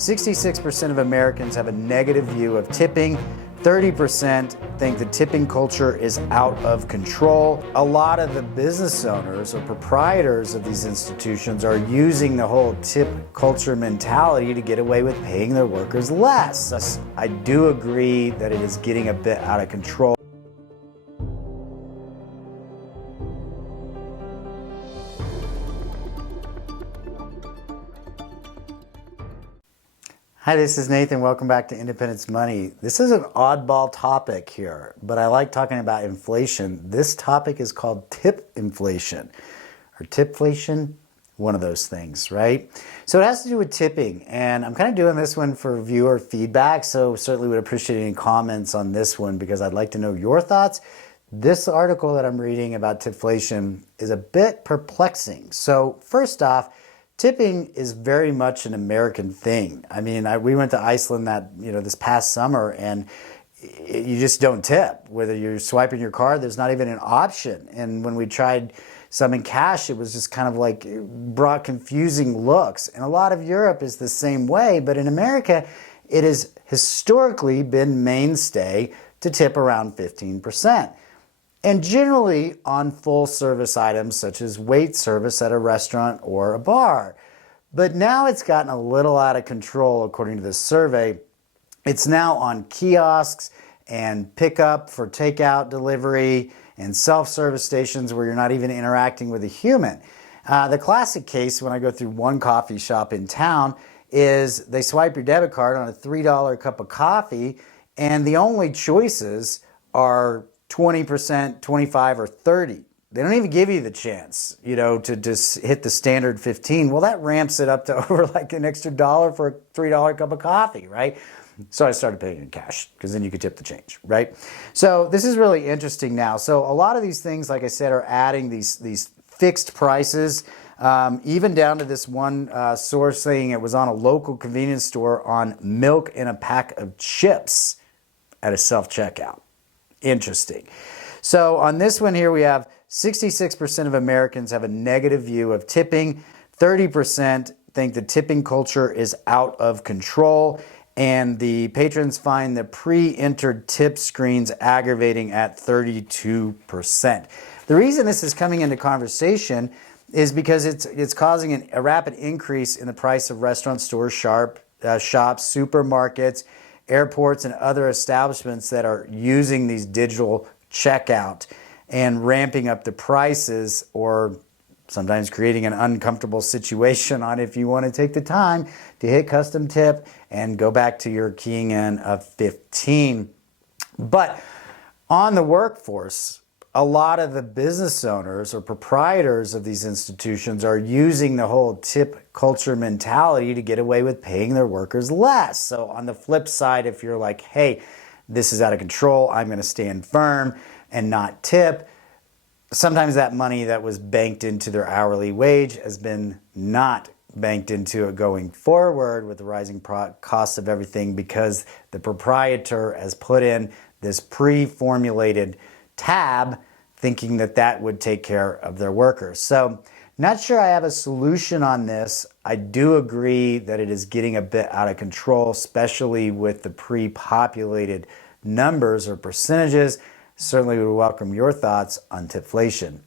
66% of Americans have a negative view of tipping. 30% think the tipping culture is out of control. A lot of the business owners or proprietors of these institutions are using the whole tip culture mentality to get away with paying their workers less. I do agree that it is getting a bit out of control. Hi, this is Nathan. Welcome back to Independence Money. This is an oddball topic here, but I like talking about inflation. This topic is called tip inflation or tipflation, one of those things, right? So it has to do with tipping, and I'm kind of doing this one for viewer feedback, so certainly would appreciate any comments on this one because I'd like to know your thoughts. This article that I'm reading about tipflation is a bit perplexing. So first off, tipping is very much an American thing. I mean, we went to Iceland this past summer, and you just don't tip. Whether you're swiping your card, there's not even an option. And when we tried some in cash, it was just kind of like brought confusing looks. And a lot of Europe is the same way, but in America, it has historically been mainstay to tip around 15%. And generally on full service items such as wait service at a restaurant or a bar. But now it's gotten a little out of control according to this survey. It's now on kiosks and pickup for takeout delivery and self-service stations where you're not even interacting with a human. The classic case when I go through one coffee shop in town is they swipe your debit card on a $3 cup of coffee and the only choices are 20%, 25, or 30. They don't even give you the chance, to just hit the standard 15. Well, that ramps it up to over like an extra $1 for a $3 cup of coffee, right? So I started paying in cash because then you could tip the change, right? So this is really interesting now. So a lot of these things, like I said, are adding these fixed prices, even down to this one source saying it was on a local convenience store on milk and a pack of chips at a self-checkout. Interesting. So on this one here, we have 66% of Americans have a negative view of tipping. 30% think the tipping culture is out of control. And the patrons find the pre-entered tip screens aggravating at 32%. The reason this is coming into conversation is because it's causing a rapid increase in the price of restaurants, stores, shops, supermarkets, airports, and other establishments that are using these digital checkout and ramping up the prices or sometimes creating an uncomfortable situation on if you want to take the time to hit custom tip and go back to your keying in of 15. But on the workforce, a lot of the business owners or proprietors of these institutions are using the whole tip culture mentality to get away with paying their workers less. So on the flip side, if you're like, hey, this is out of control, I'm going to stand firm and not tip, sometimes that money that was banked into their hourly wage has been not banked into it going forward with the rising cost of everything because the proprietor has put in this pre-formulated tab thinking that would take care of their workers. So not sure I have a solution on this. I do agree that it is getting a bit out of control, especially with the pre-populated numbers or percentages. Certainly would welcome your thoughts on tipflation.